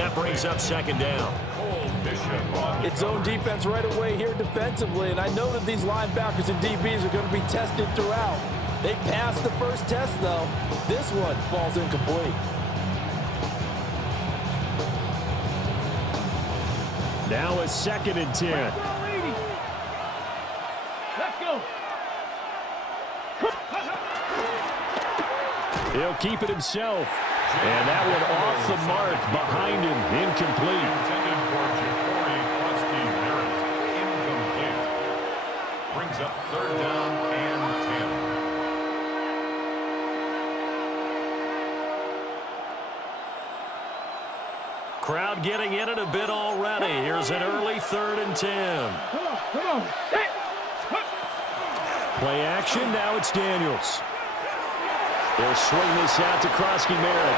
that brings up second down. It's zone defense right away here defensively, and I know that these linebackers and DBs are going to be tested throughout. They passed the first test, though. This one falls incomplete. Now a 2nd and 10. Let's go. He'll keep it himself. And that one off the mark behind him. Incomplete. Intended for incomplete. Brings up 3rd down and 10. Crowd getting in it a bit already. Here's an early 3rd and 10. Come on. Play action. Now it's Daniels. He'll swing this out to Krosky-Merritt.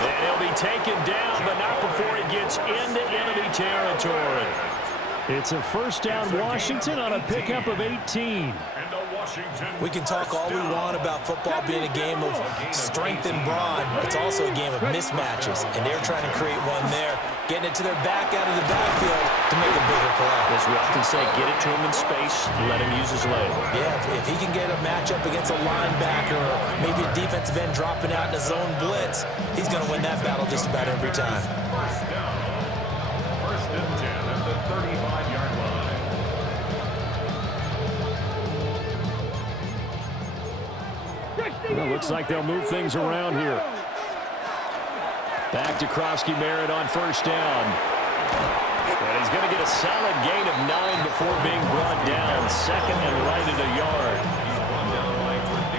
And he'll be taken down, but not before he gets into enemy territory. It's a 1st down Washington on a pickup of 18. We can talk all we want about football being a game of strength and brawn. It's also a game of mismatches, and they're trying to create one there, getting it to their back out of the backfield to make a bigger play. As we often say, get it to him in space, let him use his leg. Yeah, if he can get a matchup against a linebacker or maybe a defensive end dropping out in a zone blitz, he's going to win that battle just about every time. 1st down. 1st and 10 at the 35-yard line. Well, looks like they'll move things around here. Back to Krosky-Merritt on 1st down. And he's going to get a solid gain of 9 before being brought down. 2nd and right at a yard.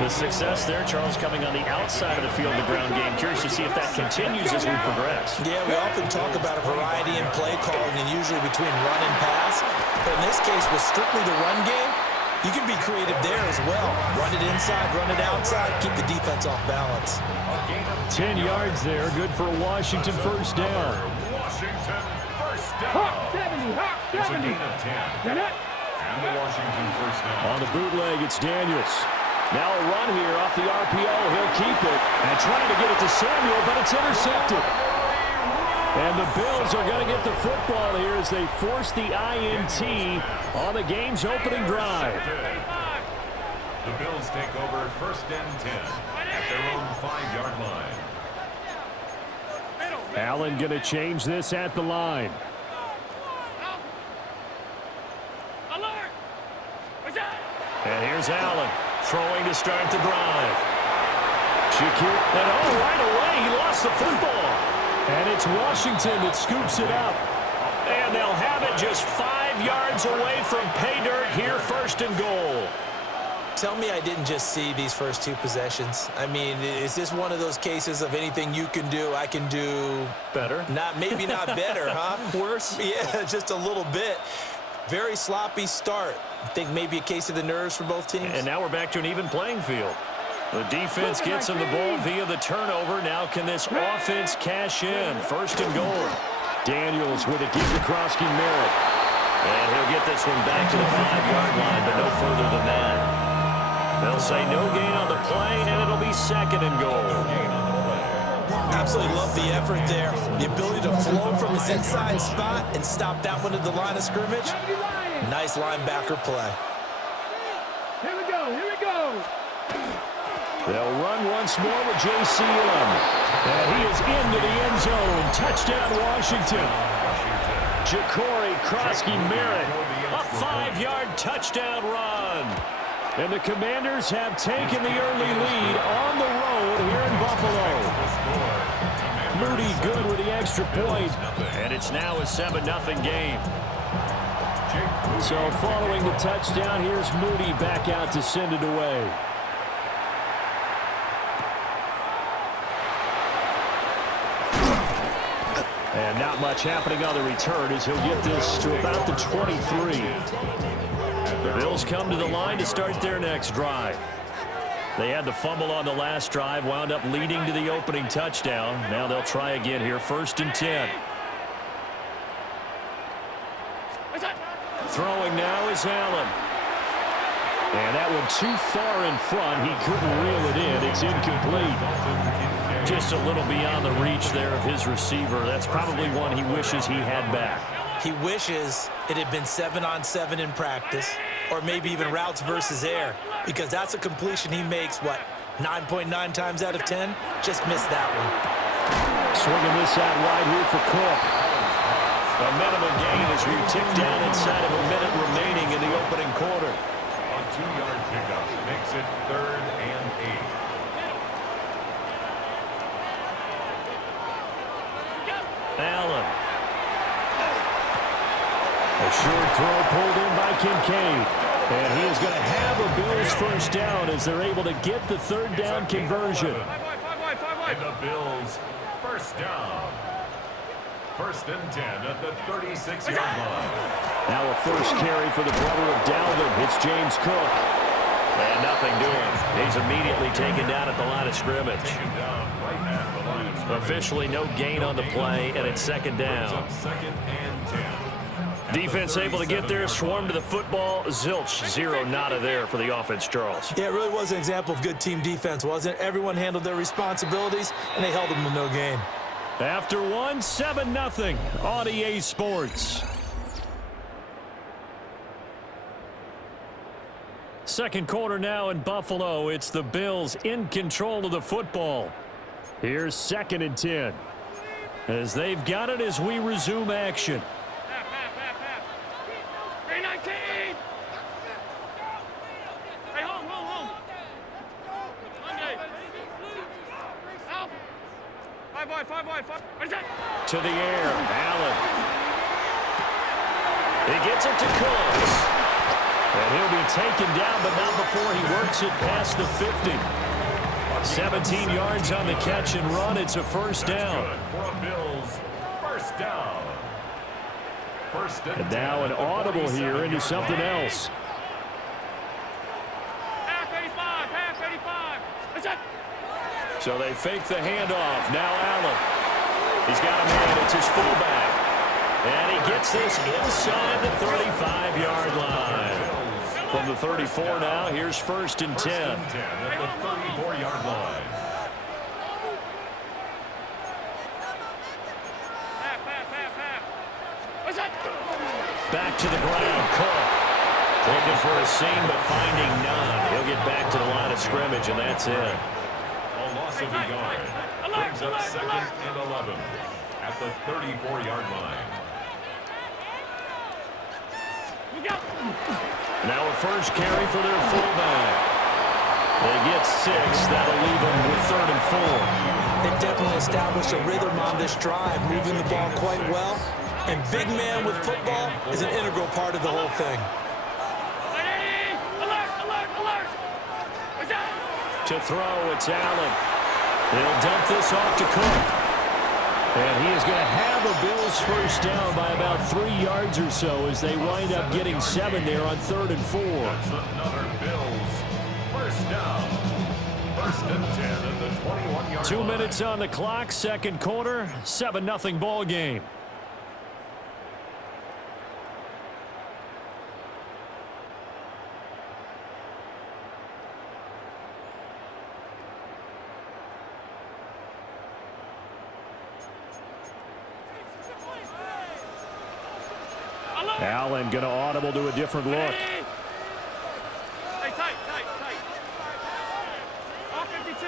The success there, Charles, coming on the outside of the field, the ground game. Curious to see if that continues as we progress. Yeah, we often talk about a variety in play calling and usually between run and pass. But in this case, with strictly the run game, you can be creative there as well. Run it inside, run it outside, keep the defense off balance. 10 yards there, good for a Washington 1st down. Washington 1st down. Hawk 70, Hawk It's a 70. gain of 10. Get it? And the Washington 1st down. On the bootleg, it's Daniels. Now a run here off the RPO. He'll keep it. And trying to get it to Samuel, but it's intercepted. And the Bills are going to get the football here as they force the INT on the game's opening drive. The Bills take over 1st and 10 at their own 5-yard line. Allen going to change this at the line. And here's Allen throwing to start the drive. Shakir, and right away he lost the football. And it's Washington that scoops it up. And they'll have it just 5 yards away from pay dirt here, 1st and goal. Tell me I didn't just see these first 2 possessions. I mean, is this one of those cases of anything you can do, I can do better? Maybe not better, huh? Worse? Yeah, just a little bit. Very sloppy start. I think maybe a case of the nerves for both teams. And now we're back to an even playing field. The defense gets him the ball via the turnover. Now can this offense cash in? 1st and goal. Daniels with a give to Krosky-Merritt. And he'll get this one back to the 5-yard line, but no further than that. They'll say no gain on the play, and it'll be 2nd and goal. Absolutely love the effort there. The ability to flow from his inside spot and stop that one at the line of scrimmage. Nice linebacker play. Here we go. Here we go. They'll run once more with JCM. And he is into the end zone. Touchdown, Washington. Ja'Cory Krosky-Merritt, a 5-yard touchdown run. And the Commanders have taken the early lead on the road here in Buffalo. Moody good with the extra point. And it's now a 7-0 game. So following the touchdown, here's Moody back out to send it away. And not much happening on the return as he'll get this to about the 23. The Bills come to the line to start their next drive. They had the fumble on the last drive, wound up leading to the opening touchdown. Now they'll try again here, 1st and 10. Throwing now is Allen. And that one too far in front. He couldn't reel it in. It's incomplete. Just a little beyond the reach there of his receiver. That's probably one he wishes he had back. He wishes it had been 7-on-7 in practice, or maybe even routes versus air, because that's a completion he makes, 9.9 times out of 10? Just missed that one. Swinging this out wide here for Cook. A minimum gain as we tick down inside of a minute remaining in the opening quarter. A 2-yard pickup makes it 3rd and 8. Allen. A short throw pulled in by Kincaid. And he is going to have a Bills first down as they're able to get the 3rd down conversion. And the Bills first down. 1st and 10 at the 36-yard line. Now a first carry for the brother of Dalvin. It's James Cook. And nothing doing. He's immediately taken down at the line of scrimmage. Officially no gain on the play, and it's 2nd down. 2nd and 10. Defense able to get there, swarm to the football. Zilch, 0 nada there for the offense, Charles. Yeah, it really was an example of good team defense, wasn't it? Everyone handled their responsibilities, and they held them to no gain. After 1, 7-0 on EA Sports. Second quarter now in Buffalo. It's the Bills in control of the football. Here's 2nd and 10. As they've got it as we resume action. To the air, Allen. He gets it to Cooks. And he'll be taken down, but not before he works it past the 50. 17 yards on the catch and run. It's a first down. For Bills, first down. And now an audible here into something else. So they fake the handoff. Now Allen. He's got a man. It's his fullback. And he gets this inside the 35-yard line. From the 34 now, here's 1st and 10. At the 34-yard line. Back to the ground, Cook. Looking for a seam, but finding none. He'll get back to the line of scrimmage, and that's it. A loss of a yard. Brings up 2nd and 11 at the 34-yard line. Now a first carry for their fullback. They get 6. That'll leave them with 3rd and 4. They definitely established a rhythm on this drive, moving the ball quite well. And big man with football is an integral part of the whole thing. To throw, it's Allen. They'll dump this off to Cook. And he is going to have a Bills first down by about 3 yards or so as they wind up getting 7 there on 3rd and 4. That's another Bills first down. 1st and 10 at the 21-yard line. 2 minutes on the clock, second quarter, 7-0 ball game. Allen going to audible to a different look. Hey, tight. All 52.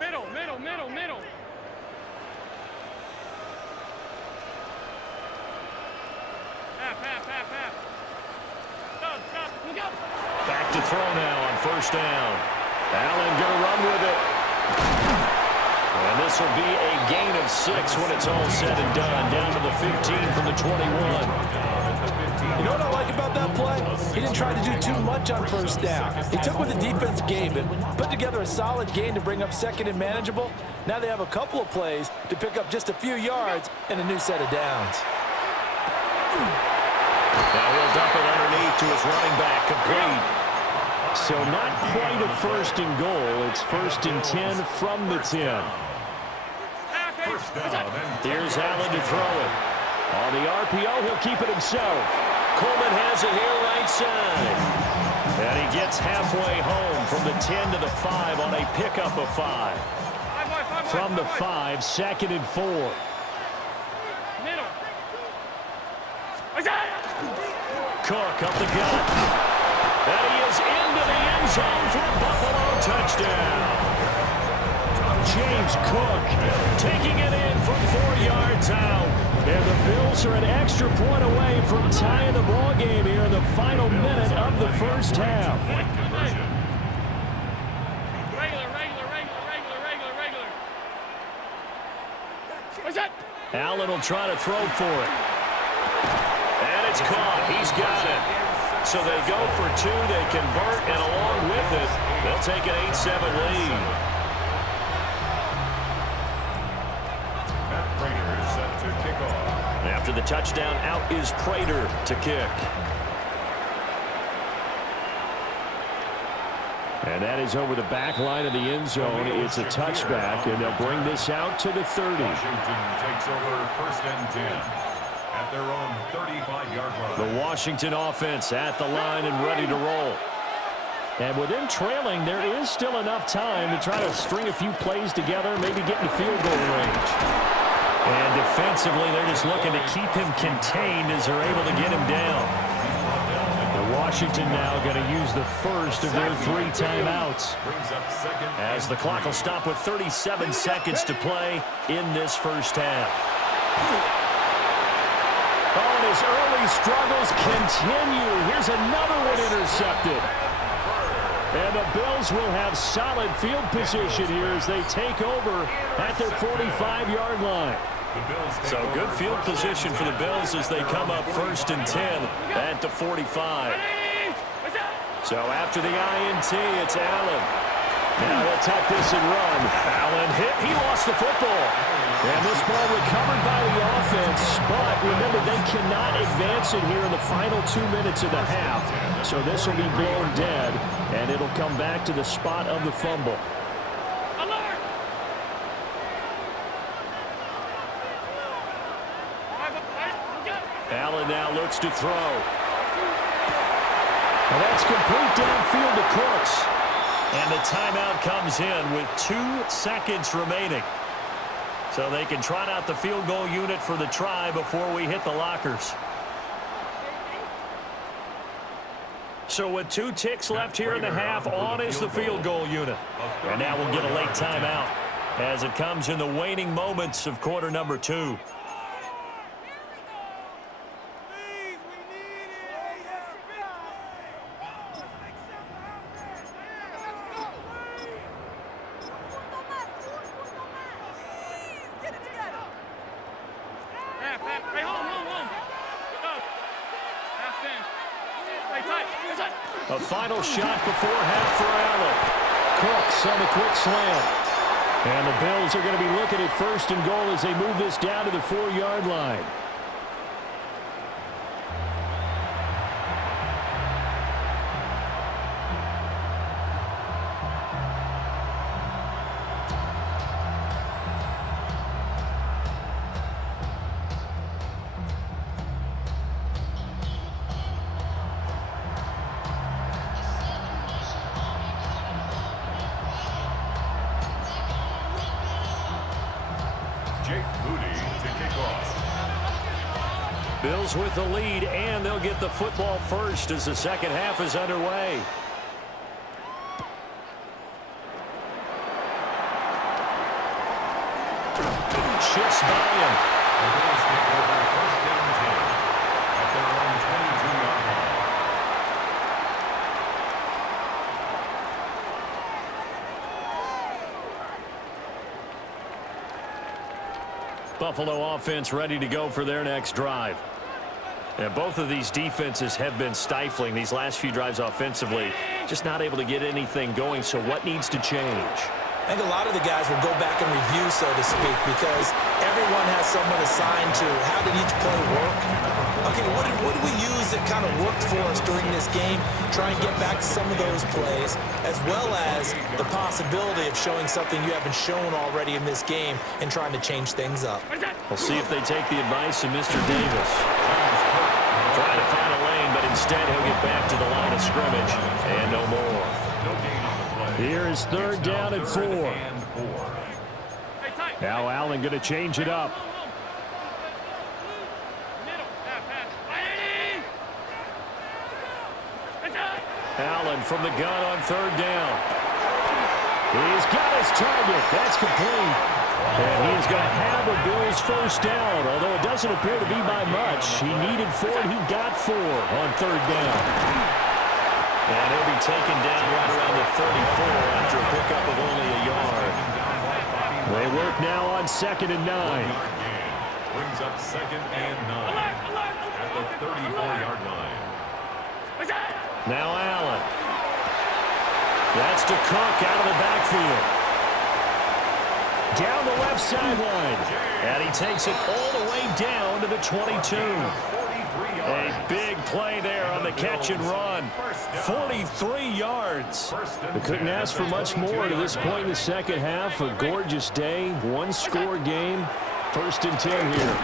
Middle. Half. Stop. Look out. Back to throw now on first down. Allen going to run with it. And this will be a gain of 6 when it's all said and done. Down to the 15 from the 21. You know what I like about that play? He didn't try to do too much on first down. He took what the defense gave him, put together a solid gain to bring up 2nd and manageable. Now they have a couple of plays to pick up just a few yards and a new set of downs. Now he'll dump it underneath to his running back, complete. So not quite a 1st and goal. It's 1st and 10 from the 10. First down. Here's Allen to throw it. On the RPO, he'll keep it himself. Coleman has it here right side. And he gets halfway home from the 10 to the 5 on a pickup of 5. From the 5, 2nd and 4. Middle. Cook up the gut. And he is into the end zone for a Buffalo touchdown. James Cook taking it in from 4 yards out. And the Bills are an extra point away from tying the ball game here in the final minute of the first half. Allen will try to throw for it. And it's caught. He's got it. So they go for 2. They convert, and along with it, they'll take an 8-7 lead. Prater is set to kick off. After the touchdown, out is Prater to kick. And that is over the back line of the end zone. It's a touchback, and they'll bring this out to the 30. Washington takes over 1st and 10 at their own 35-yard line. The Washington offense at the line and ready to roll. And with them trailing, there is still enough time to try to string a few plays together, maybe get in field goal range. And defensively, they're just looking to keep him contained as they're able to get him down. Washington now going to use the first of their 3 timeouts, as the clock will stop with 37 seconds to play in this first half. Oh, and his early struggles continue. Here's another one intercepted. And the Bills will have solid field position here as they take over at their 45-yard line. So good field position for the Bills as they come up 1st and 10 at the 45. So after the INT, it's Allen. Now they'll tuck this and run. Allen hit. He lost the football. And this ball recovered by the offense. But remember, they cannot advance it here in the final 2 minutes of the half. So this will be blown dead, and it'll come back to the spot of the fumble. Allen now looks to throw. And that's complete downfield to Cooks. And the timeout comes in with 2 seconds remaining. So they can trot out the field goal unit for the try before we hit the lockers. So with 2 ticks left here in the half, on is the field goal unit. And now we'll get a late timeout as it comes in the waning moments of quarter number 2. A final shot before half for Allen. Cooks on the quick slant. And the Bills are going to be looking at 1st and goal as they move this down to the 4-yard line. Bills with the lead, and they'll get the football first as the second half is underway. Shifts by him. The Bills take over 1st and 10 at their own 22-yard line. Buffalo offense ready to go for their next drive. And both of these defenses have been stifling these last few drives offensively. Just not able to get anything going, so what needs to change? I think a lot of the guys will go back and review, so to speak, because everyone has someone assigned to how did each play work. Okay, what did we use that kind of worked for us during this game? Try and get back to some of those plays, as well as the possibility of showing something you haven't shown already in this game and trying to change things up. We'll see if they take the advice of Mr. Davis. Trying to find a lane, but instead he'll get back to the line of scrimmage and no more. Here is third down and 4. Now Allen going to change it up. Allen from the gun on third down. He's got his target. That's complete. And he is going to have the Bills first down, although it doesn't appear to be by much. He needed 4, and he got 4 on third down. And he'll be taken down right around the 34 after a pickup of only a yard. They work now on 2nd and 9. Brings up 2nd and 9 at the 34-yard line. Now Allen. That's to Cook out of the backfield. Down the left sideline. And he takes it all the way down to the 22. A big play there on the catch and run. 43 yards. They couldn't ask for much more to this point in the second half. A gorgeous day, one-score game. 1st and 10 here.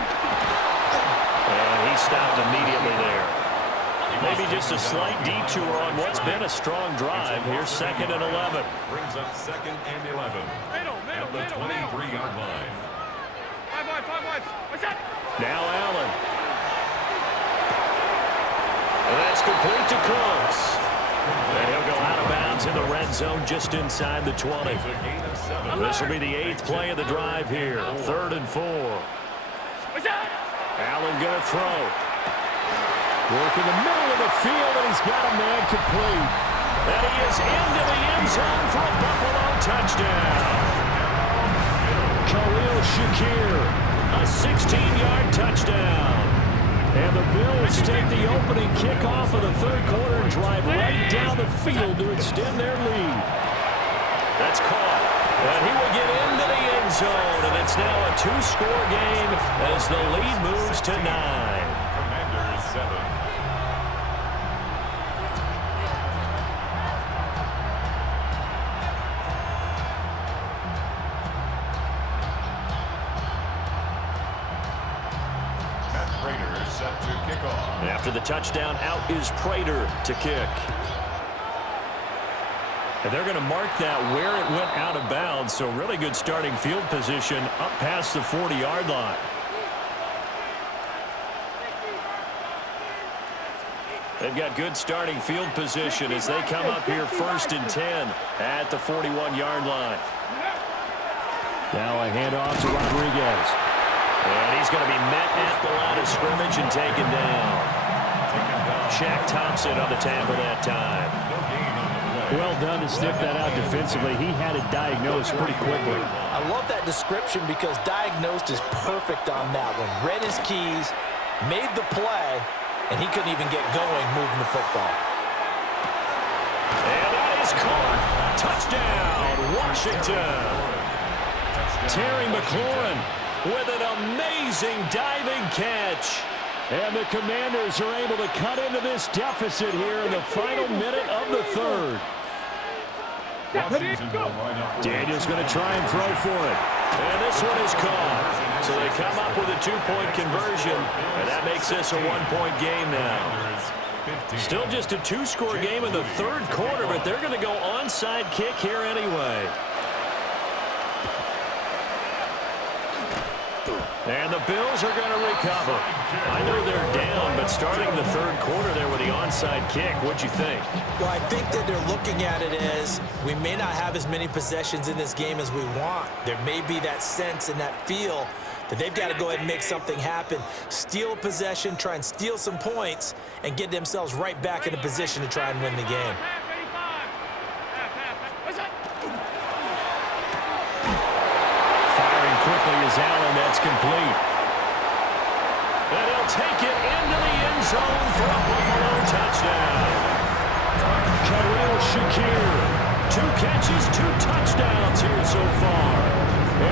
And he stopped immediately there. Maybe just a slight detour on what's been a strong drive. Here's 2nd and 11. Brings up 2nd and 11 at the 23-yard line. Now Allen. And that's complete to Cooks. And he'll go out of bounds in the red zone just inside the 20. This will be the 8th play of the drive here. 3rd and 4. Allen going to throw. Work in the middle of the field, and he's got a man complete. And he is into the end zone for a Buffalo touchdown. Khalil Shakir, A 16-yard touchdown. and the Bills take the opening kickoff of the third quarter and drive right down the field to extend their lead. That's caught. And he will get into the end zone, and it's now a 2-score game as the lead moves to 9. Commanders 7. Set to kick off. After the touchdown, out is Prater to kick. And they're going to mark that where it went out of bounds, so really good starting field position up past the 40-yard line. They've got good starting field position as they come up here 1st and 10 at the 41-yard line. Now a handoff to Rodriguez. And he's going to be met at the line of scrimmage and taken down. Shaq Thompson on the tackle that time. Well done to sniff that out defensively. He had it diagnosed pretty quickly. I love that description because diagnosed is perfect on that one. Read his keys, made the play, and he couldn't even get going moving the football. And that is caught. Touchdown, Washington. Terry McLaurin with an amazing diving catch. And the Commanders are able to cut into this deficit here in the final minute of the third. Daniel's going to try and throw for it. And this one is caught. So they come up with a 2-point conversion, and that makes this a 1-point game now. Still just a 2-score game in the third quarter, but they're going to go onside kick here anyway. And the Bills are going to recover. I know they're down, but starting the third quarter there with the onside kick, what'd you think? Well, I think that they're looking at it as we may not have as many possessions in this game as we want. There may be that sense and that feel that they've got to go ahead and make something happen. Steal a possession, try and steal some points, and get themselves right back in a position to try and win the game. Quickly is Allen, that's complete. And he'll take it into the end zone for a Buffalo touchdown. Khalil Shakir, 2 catches, 2 touchdowns here so far.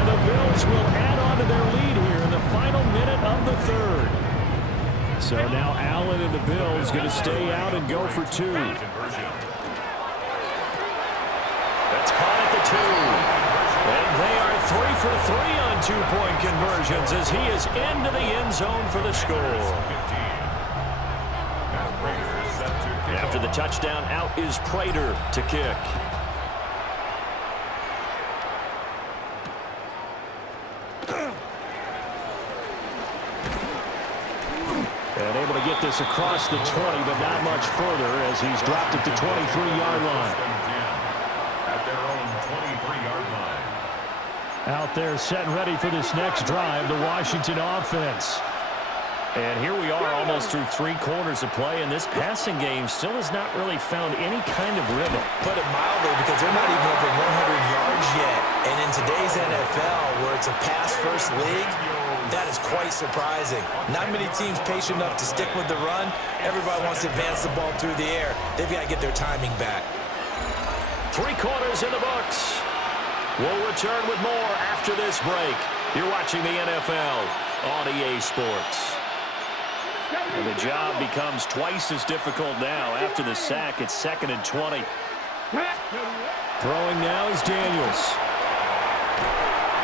And the Bills will add on to their lead here in the final minute of the third. So now Allen and the Bills going to stay out and go for 2. That's caught at the 2. And they are 3 for 3 on 2-point conversions as he is into the end zone for the score. After the touchdown, out is Prater to kick. And able to get this across the 20, but not much further as he's dropped it to 23-yard line. At their own 23-yard line. Out there set and ready for this next drive, the Washington offense. And here we are almost through 3 quarters of play, and this passing game still has not really found any kind of rhythm. Put it mildly, because they're not even over 100 yards yet. And in today's NFL, where it's a pass-first league, that is quite surprising. Not many teams patient enough to stick with the run. Everybody wants to advance the ball through the air. They've got to get their timing back. 3 quarters in the books. We'll return with more after this break. You're watching the NFL on EA Sports. And the job becomes twice as difficult now. After the sack, it's 2nd and 20. Throwing now is Daniels.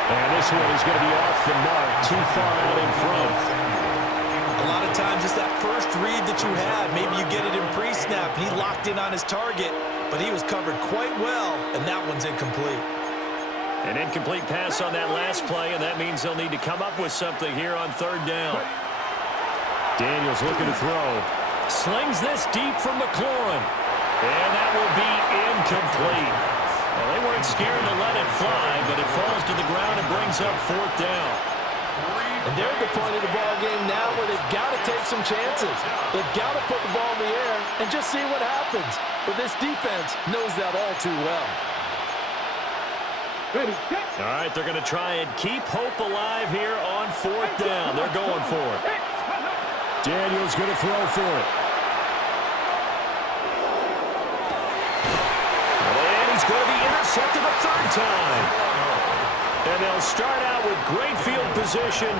And this one is going to be off the mark, too far out in front. A lot of times it's that first read that you had. Maybe you get it in pre-snap, and he locked in on his target, but he was covered quite well, and that one's incomplete. An incomplete pass on that last play, and that means they'll need to come up with something here on 3rd down. Daniels looking to throw. Slings this deep from McLaurin. And that will be incomplete. Well, they weren't scared to let it fly, but it falls to the ground and brings up 4th down. And they're at the point of the ball game now where they've got to take some chances. They've got to put the ball in the air and just see what happens. But this defense knows that all too well. All right, they're going to try and keep hope alive here on 4th down. They're going for it. Daniels going to throw for it. And he's going to be intercepted a 3rd time. And they'll start out with great field position.